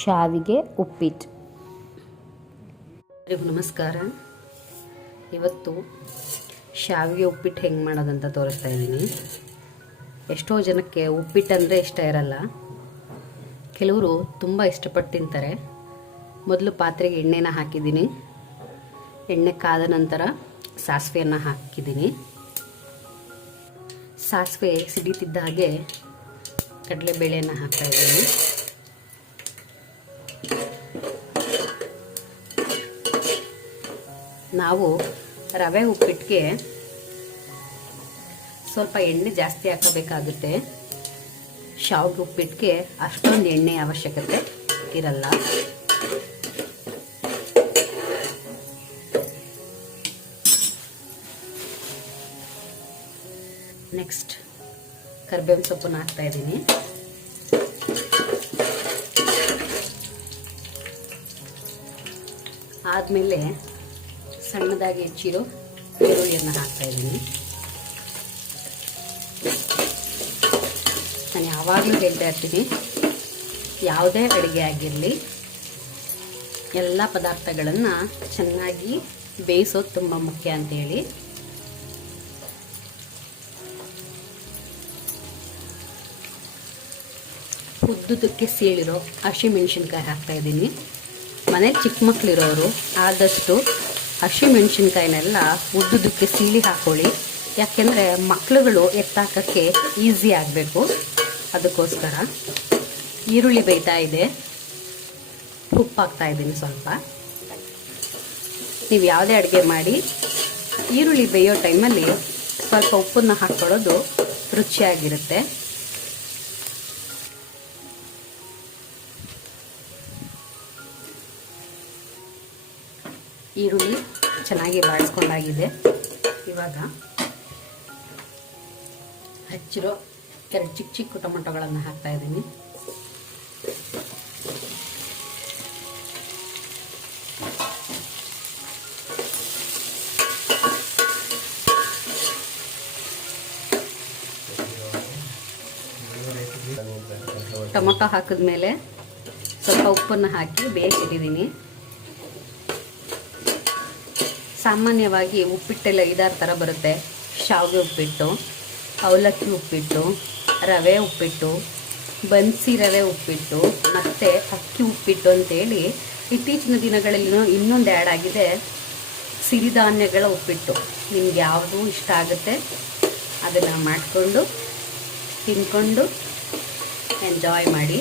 ಶಾವಿಗೆ ಉಪ್ಪಿಟ್ಟು. ಎಲ್ಲರಿಗೂ ನಮಸ್ಕಾರ. ಇವತ್ತು ಶಾವಿಗೆ ಉಪ್ಪಿಟ್ಟು ಹೆಂಗೆ ಮಾಡೋದಂತ ತೋರಿಸ್ತಾ ಇದ್ದೀನಿ. ಎಷ್ಟೋ ಜನಕ್ಕೆ ಉಪ್ಪಿಟ್ಟು ಅಂದರೆ ಇಷ್ಟ ಇರಲ್ಲ, ಕೆಲವರು ತುಂಬ ಇಷ್ಟಪಟ್ಟು ತಿಂತಾರೆ. ಮೊದಲು ಪಾತ್ರೆಗೆ ಎಣ್ಣೆನ ಹಾಕಿದ್ದೀನಿ. ಎಣ್ಣೆ ಕಾದ ನಂತರ ಸಾಸಿವೆಯನ್ನು ಹಾಕಿದ್ದೀನಿ. ಸಾಸಿವೆ ಸಿಡಿತಿದ್ದ ಹಾಗೆ ಕಡಲೆಬೇಳೆಯನ್ನು ಹಾಕ್ತಾಯಿದ್ದೀನಿ. ನಾವು ರವೆ ಉಪ್ಪಿಟ್ಟಿಗೆ ಸ್ವಲ್ಪ ಎಣ್ಣೆ ಜಾಸ್ತಿ ಹಾಕಬೇಕಾಗುತ್ತೆ. ಶಾವಿಗೆ ಉಪ್ಪಿಟ್ಟಿಗೆ ಅಷ್ಟೊಂದು ಎಣ್ಣೆ ಅವಶ್ಯಕತೆ ಇರಲ್ಲ. ನೆಕ್ಸ್ಟ್ ಕರಿಬೇವಿನ ಸೊಪ್ಪನ್ನು ಹಾಕ್ತಾ ಇದ್ದೀನಿ. ಆದಮೇಲೆ ಸಣ್ಣದಾಗಿ ಹೆಚ್ಚಿರೋ ಈರುಳ್ಳಿಯನ್ನು ಹಾಕ್ತಾ ಇದ್ದೀನಿ. ನಾನು ಯಾವಾಗಲೂ ಹೇಳ್ತಾ ಇರ್ತೀನಿ, ಯಾವುದೇ ಅಡುಗೆ ಆಗಿರಲಿ ಎಲ್ಲ ಪದಾರ್ಥಗಳನ್ನು ಚೆನ್ನಾಗಿ ಬೇಯಿಸೋದು ತುಂಬ ಮುಖ್ಯ ಅಂತೇಳಿ. ಉದ್ದುದಕ್ಕೆ ಸೀಳಿರೋ ಹಸಿಮೆಣ್ಸಿನ್ಕಾಯಿ ಹಾಕ್ತಾ ಇದ್ದೀನಿ. ಮನೇಲಿ ಚಿಕ್ಕ ಮಕ್ಕಳಿರೋರು ಆದಷ್ಟು ಹಸಿಮೆಣ್ಸಿನ್ಕಾಯಿನೆಲ್ಲ ಉದ್ದುದಕ್ಕೆ ಸೀಳಿ ಹಾಕ್ಕೊಳ್ಳಿ. ಯಾಕೆಂದರೆ ಮಕ್ಕಳುಗಳು ಎತ್ತಾಕೋಕ್ಕೆ ಈಸಿ ಆಗಬೇಕು, ಅದಕ್ಕೋಸ್ಕರ. ಈರುಳ್ಳಿ ಬೇಯ್ತಾ ಇದೆ, ಉಪ್ಪು ಹಾಕ್ತಾ ಇದ್ದೀನಿ ಸ್ವಲ್ಪ. ನೀವು ಯಾವುದೇ ಅಡುಗೆ ಮಾಡಿ ಈರುಳ್ಳಿ ಬೇಯೋ ಟೈಮಲ್ಲಿ ಸ್ವಲ್ಪ ಉಪ್ಪನ್ನು ಹಾಕ್ಕೊಳ್ಳೋದು ರುಚಿಯಾಗಿರುತ್ತೆ. ಈರುಳ್ಳಿ ಚೆನ್ನಾಗಿ ಬಾಡಿಸ್ಕೊಂಡಾಗಿದೆ. ಇವಾಗ ಹಚ್ಚಿರೋ 2 ಚಿಕ್ಕ ಚಿಕ್ಕ ಟೊಮೆಟೊಗಳನ್ನು ಹಾಕ್ತಾ ಇದ್ದೀನಿ. ಟೊಮೆಟೊ ಹಾಕಿದ್ಮೇಲೆ ಸ್ವಲ್ಪ ಉಪ್ಪನ್ನು ಹಾಕಿ ಬೇಯಿಸಿಟ್ಟಿದ್ದೀನಿ. ಸಾಮಾನ್ಯವಾಗಿ ಉಪ್ಪಿಟ್ಟೆಲ್ಲ 5-6 ಥರ ಬರುತ್ತೆ. ಶಾವಿಗೆ ಉಪ್ಪಿಟ್ಟು, ಅವಲಕ್ಕಿ ಉಪ್ಪಿಟ್ಟು, ರವೆ ಉಪ್ಪಿಟ್ಟು, ಬನ್ಸಿ ರವೆ ಉಪ್ಪಿಟ್ಟು ಮತ್ತು ಅಕ್ಕಿ ಉಪ್ಪಿಟ್ಟು ಅಂತೇಳಿ ಇತ್ತೀಚಿನ ದಿನಗಳಲ್ಲಿ ಇನ್ನೊಂದು ಆ್ಯಡ್ ಆಗಿದೆ, ಸಿರಿಧಾನ್ಯಗಳ ಉಪ್ಪಿಟ್ಟು. ನಿಮ್ಗೆ ಯಾವುದು ಇಷ್ಟ ಆಗುತ್ತೆ ಅದನ್ನು ಮಾಡಿಕೊಂಡು ತಿನ್ಕೊಂಡು ಎಂಜಾಯ್ ಮಾಡಿ.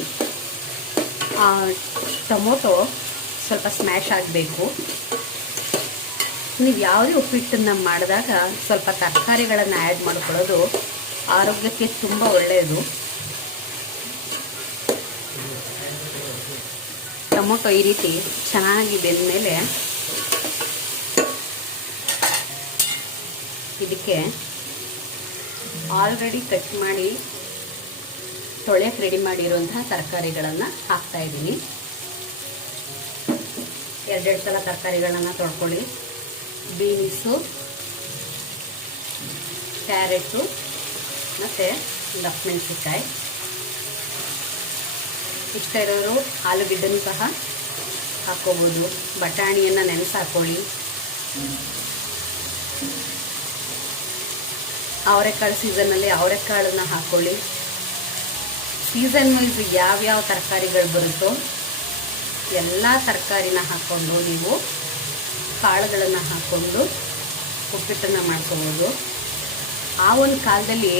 ಟೊಮೊಟೊ ಸ್ವಲ್ಪ ಸ್ಮ್ಯಾಶ್ ಆಗಬೇಕು. ನೀವು ಯಾವುದೇ ಉಪ್ಪಿಟ್ಟನ್ನು ಮಾಡಿದಾಗ ಸ್ವಲ್ಪ ತರಕಾರಿಗಳನ್ನು ಆ್ಯಡ್ ಮಾಡ್ಕೊಳ್ಳೋದು ಆರೋಗ್ಯಕ್ಕೆ ತುಂಬ ಒಳ್ಳೆಯದು. ಟೊಮೊಟೊ ಈ ರೀತಿ ಚೆನ್ನಾಗಿ ಬೆಂದಮೇಲೆ ಇದಕ್ಕೆ ಆಲ್ರೆಡಿ ಕಟ್ ಮಾಡಿ ತೊಳೆಯಕ್ಕೆ ರೆಡಿ ಮಾಡಿರುವಂತಹ ತರಕಾರಿಗಳನ್ನು ಹಾಕ್ತಾಯಿದ್ದೀನಿ. 2 ಸಲ ತರಕಾರಿಗಳನ್ನು ತೊಳ್ಕೊಳ್ಳಿ. ಬೀನ್ಸು, ಕ್ಯಾರೆಟು ಮತ್ತು ದಪ್ಪಮೆಣಸಿನ್ಕಾಯಿ. ಇಷ್ಟ ಇರೋರು ಆಲೂಗೆಡ್ಡೆನೂ ಸಹ ಹಾಕ್ಕೋಬೋದು. ಬಟಾಣಿಯನ್ನು ನೆನೆಸಿ ಹಾಕ್ಕೊಳ್ಳಿ. ಅವರೆಕಾಳು ಸೀಸನ್ನಲ್ಲಿ ಅವರೆಕಾಳನ್ನು ಹಾಕ್ಕೊಳ್ಳಿ. ಸೀಸನ್ ವೈಸ್ ಯಾವ್ಯಾವ ತರಕಾರಿಗಳು ಬರುತ್ತೋ ಎಲ್ಲ ತರಕಾರಿನ ಹಾಕ್ಕೊಂಡು ನೀವು ಕಾಳುಗಳನ್ನು ಹಾಕ್ಕೊಂಡು ಉಪ್ಪಿಟ್ಟನ್ನು ಮಾಡ್ಕೋಬೋದು. ಆ ಒಂದು ಕಾಲದಲ್ಲಿ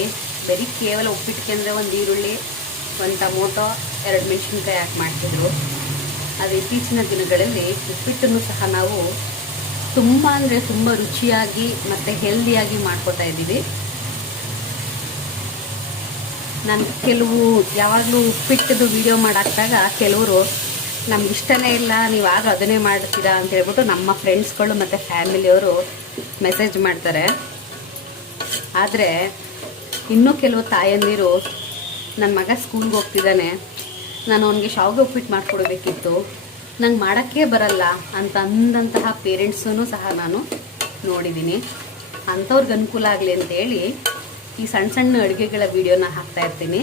ಬರೀ ಕೇವಲ ಉಪ್ಪಿಟ್ಟಿಗೆ ಅಂದರೆ 1 ಈರುಳ್ಳಿ, 1 ಟೊಮೊಟೊ, 2 ಮೆಣಸಿನ್ಕಾಯಿ ಹಾಕಿ ಮಾಡ್ತಿದ್ರು. ಅದು ಇತ್ತೀಚಿನ ದಿನಗಳಲ್ಲಿ ಉಪ್ಪಿಟ್ಟನ್ನು ಸಹ ನಾವು ತುಂಬ ಅಂದರೆ ತುಂಬ ರುಚಿಯಾಗಿ ಮತ್ತು ಹೆಲ್ದಿಯಾಗಿ ಮಾಡ್ಕೋತಾ ಇದ್ದೀವಿ. ನಾನು ಕೆಲವು ಯಾವಾಗಲೂ ಉಪ್ಪಿಟ್ಟದು ವಿಡಿಯೋ ಮಾಡಾಕ್ದಾಗ ಕೆಲವರು ನಮ್ಗೆ ಇಷ್ಟನೇ ಇಲ್ಲ, ನೀವು ಆಗ ಅದನ್ನೇ ಮಾಡ್ತೀರಾ ಅಂತ ಹೇಳ್ಬಿಟ್ಟು ನಮ್ಮ ಫ್ರೆಂಡ್ಸ್ಗಳು ಮತ್ತು ಫ್ಯಾಮಿಲಿಯವರು ಮೆಸೇಜ್ ಮಾಡ್ತಾರೆ. ಆದರೆ ಇನ್ನೂ ಕೆಲವು ತಾಯಂದಿರು, ನನ್ನ ಮಗ ಸ್ಕೂಲ್ಗೆ ಹೋಗ್ತಿದ್ದಾನೆ, ನಾನು ಅವನಿಗೆ ಶಾವಿಗೆ ಉಪ್ಪಿಟ್ಟು ಮಾಡಿಕೊಡ್ಬೇಕಿತ್ತು, ನಂಗೆ ಮಾಡೋಕ್ಕೆ ಬರಲ್ಲ ಅಂತ ಅಂದಂತಹ ಪೇರೆಂಟ್ಸೂ ಸಹ ನಾನು ನೋಡಿದ್ದೀನಿ. ಅಂಥವ್ರಿಗೆ ಅನುಕೂಲ ಆಗಲಿ ಅಂತೇಳಿ ಈ ಸಣ್ಣ ಸಣ್ಣ ಅಡುಗೆಗಳ ವಿಡಿಯೋನ ಹಾಕ್ತಾ ಇರ್ತೀನಿ.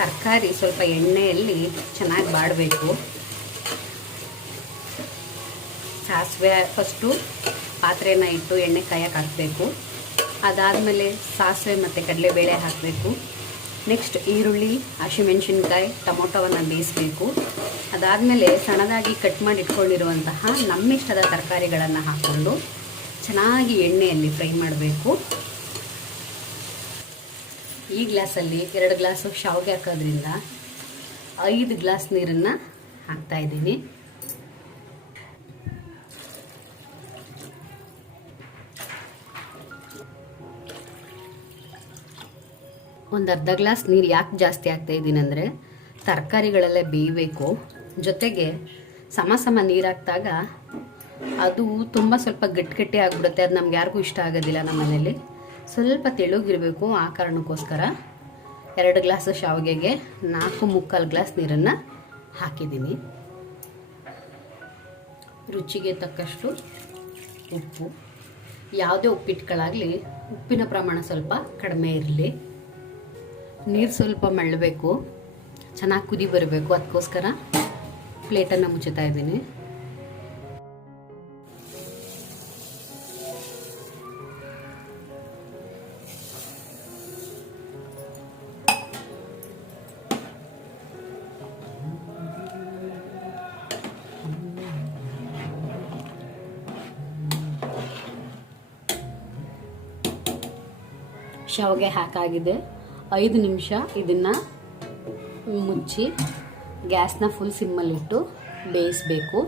ತರಕಾರಿ ಸ್ವಲ್ಪ ಎಣ್ಣೆಯಲ್ಲಿ ಚೆನ್ನಾಗಿ ಬಾಡಬೇಕು. ಸಾಸಿವೆ ಫಸ್ಟು ಪಾತ್ರೆನ ಇಟ್ಟು ಎಣ್ಣೆ ಕಾಯಕ್ಕೆ ಹಾಕಬೇಕು. ಅದಾದಮೇಲೆ ಸಾಸಿವೆ ಮತ್ತು ಕಡಲೆಬೇಳೆ ಹಾಕಬೇಕು. ನೆಕ್ಸ್ಟ್ ಈರುಳ್ಳಿ, ಹಸಿಮೆಣಸಿನ್ಕಾಯಿ, ಟೊಮೊಟೊವನ್ನು ಬೇಯಿಸಬೇಕು. ಅದಾದಮೇಲೆ ಸಣ್ಣದಾಗಿ ಕಟ್ ಮಾಡಿ ಇಟ್ಕೊಂಡಿರುವಂತಹ ನಮ್ಮಿಷ್ಟದ ತರಕಾರಿಗಳನ್ನು ಹಾಕ್ಕೊಂಡು ಚೆನ್ನಾಗಿ ಎಣ್ಣೆಯಲ್ಲಿ ಫ್ರೈ ಮಾಡಬೇಕು. ಈ ಗ್ಲಾಸಲ್ಲಿ 2 ಗ್ಲಾಸು ಶಾವಿಗೆ ಹಾಕೋದ್ರಿಂದ 5 ಗ್ಲಾಸ್ ನೀರನ್ನು ಹಾಕ್ತಾಯಿದ್ದೀನಿ. ಒಂದು ಅರ್ಧ ಗ್ಲಾಸ್ ನೀರು ಯಾಕೆ ಜಾಸ್ತಿ ಹಾಕ್ತಾಯಿದ್ದೀನಿ ಅಂದರೆ ತರಕಾರಿಗಳೆಲ್ಲ ಬೇಯಬೇಕು. ಜೊತೆಗೆ ಸಮ ನೀರು ಹಾಕಿದಾಗ ಅದು ತುಂಬ ಸ್ವಲ್ಪ ಗಟ್ಟಿ ಆಗಿಬಿಡುತ್ತೆ. ಅದು ನಮ್ಗೆ ಯಾರಿಗೂ ಇಷ್ಟ ಆಗೋದಿಲ್ಲ. ನಮ್ಮ ಮನೇಲಿ ಸ್ವಲ್ಪ ತೆಳುಗಿರಬೇಕು. ಆ ಕಾರಣಕ್ಕೋಸ್ಕರ 2 ಗ್ಲಾಸ್ ಶಾವಿಗೆಗೆ 4 ಗ್ಲಾಸ್ ನೀರನ್ನು ಹಾಕಿದ್ದೀನಿ. ರುಚಿಗೆ ತಕ್ಕಷ್ಟು ಉಪ್ಪು. ಯಾವುದೇ ಉಪ್ಪಿಟ್ಟುಗಳಾಗಲಿ ಉಪ್ಪಿನ ಪ್ರಮಾಣ ಸ್ವಲ್ಪ ಕಡಿಮೆ ಇರಲಿ. ನೀರು ಸ್ವಲ್ಪ ಮಳ್ಳಬೇಕು, ಚೆನ್ನಾಗಿ ಕುದಿ ಬರಬೇಕು. ಅದಕ್ಕೋಸ್ಕರ ಪ್ಲೇಟನ್ನು ಮುಚ್ಚುತ್ತಾ ಇದ್ದೀನಿ. ಶಾವಿಗೆ ಹಾಕಾಗಿದೆ. 5 ನಿಮಿಷ ಇದನ್ನು ಮುಚ್ಚಿ ಗ್ಯಾಸ್ನ ಫುಲ್ ಸಿಮ್ಮಲ್ಲಿಟ್ಟು ಬೇಯಿಸಬೇಕು.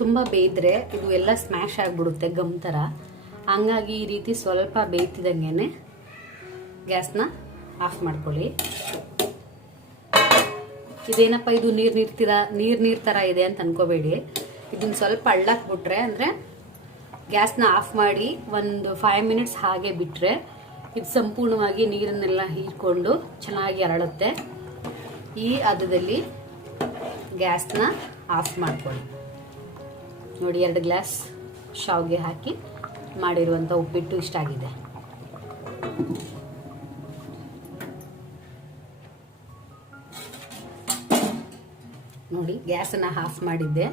ತುಂಬ ಬೇಯಿದ್ರೆ ಇದು ಎಲ್ಲ ಸ್ಮ್ಯಾಶ್ ಆಗಿಬಿಡುತ್ತೆ ಗಮ್ ಥರ. ಹಂಗಾಗಿ ಈ ರೀತಿ ಸ್ವಲ್ಪ ಬೇಯ್ತಿದ್ದಂಗೆ ಗ್ಯಾಸ್ನ ಆಫ್ ಮಾಡ್ಕೊಳ್ಳಿ. ಇದೇನಪ್ಪ ಇದು ನೀರು ಥರ ಇದೆ ಅಂತ ಅನ್ಕೋಬೇಡಿ. ಇದನ್ನು ಸ್ವಲ್ಪ ಹಳ್ಳಾಕ್ಬಿಟ್ರೆ ಅಂದರೆ ಗ್ಯಾಸ್ನ ಆಫ್ ಮಾಡಿ ಒಂದು 5 ಮಿನಿಟ್ಸ್ ಹಾಗೆ ಬಿಟ್ಟರೆ ಇದು ಸಂಪೂರ್ಣವಾಗಿ ನೀರನ್ನೆಲ್ಲ ಹೀರ್ಕೊಂಡು ಚೆನ್ನಾಗಿ ಅರಳುತ್ತೆ. ಈ ಹದದಲ್ಲಿ ಗ್ಯಾಸ್ನ ಆಫ್ ಮಾಡ್ಕೊಳ್ಳಿ. ನೋಡಿ, 2 ಗ್ಲಾಸ್ ಶಾವಿಗೆ ಹಾಕಿ ಮಾಡಿರುವಂಥ ಉಪ್ಪಿಟ್ಟು ಇಷ್ಟ ಆಗಿದೆ. ನೋಡಿ, ಗ್ಯಾಸನ್ನು ಆಫ್ ಮಾಡಿದ್ದೆ.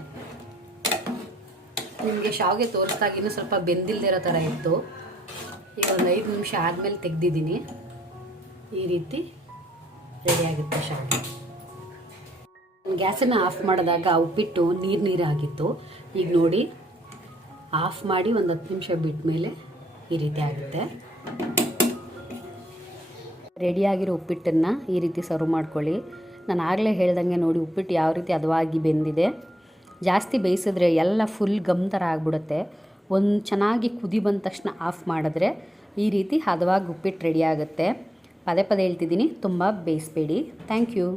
ನಿಮಗೆ ಶಾವಿಗೆ ತೋರಿಸ್ದಾಗ ಇನ್ನೂ ಸ್ವಲ್ಪ ಬೆಂದಿಲ್ದಿರೋ ಥರ ಇತ್ತು. ಈಗ ಒಂದು 5 ನಿಮಿಷ ಆದಮೇಲೆ ತೆಗೆದಿದ್ದೀನಿ. ಈ ರೀತಿ ರೆಡಿಯಾಗುತ್ತೆ ಶಾವಿಗೆ. ಗ್ಯಾಸನ್ನು ಆಫ್ ಮಾಡಿದಾಗ ಉಪ್ಪಿಟ್ಟು ನೀರಾಗಿತ್ತು. ಈಗ ನೋಡಿ, ಆಫ್ ಮಾಡಿ ಒಂದು 10 ನಿಮಿಷ ಬಿಟ್ಟ ಮೇಲೆ ಈ ರೀತಿ ಆಗುತ್ತೆ. ರೆಡಿಯಾಗಿರೋ ಉಪ್ಪಿಟ್ಟನ್ನು ಈ ರೀತಿ ಸರ್ವ್ ಮಾಡ್ಕೊಳ್ಳಿ. ನಾನು ಆಗಲೇ ಹೇಳ್ದಂಗೆ ನೋಡಿ, ಉಪ್ಪಿಟ್ಟು ಯಾವ ರೀತಿ ಹದವಾಗಿ ಬೆಂದಿದೆ. ಜಾಸ್ತಿ ಬೇಯಿಸಿದ್ರೆ ಎಲ್ಲ ಫುಲ್ ಗಮ್ ಥರ ಆಗಿಬಿಡುತ್ತೆ. ಒಂದು ಚೆನ್ನಾಗಿ ಕುದಿ ಬಂದ ತಕ್ಷಣ ಆಫ್ ಮಾಡಿದ್ರೆ ಈ ರೀತಿ ಹದವಾಗಿ ಉಪ್ಪಿಟ್ಟು ರೆಡಿ ಆಗುತ್ತೆ. ಪದೇ ಹೇಳ್ತಿದ್ದೀನಿ, ತುಂಬ ಬೇಯಿಸಬೇಡಿ. Thank you.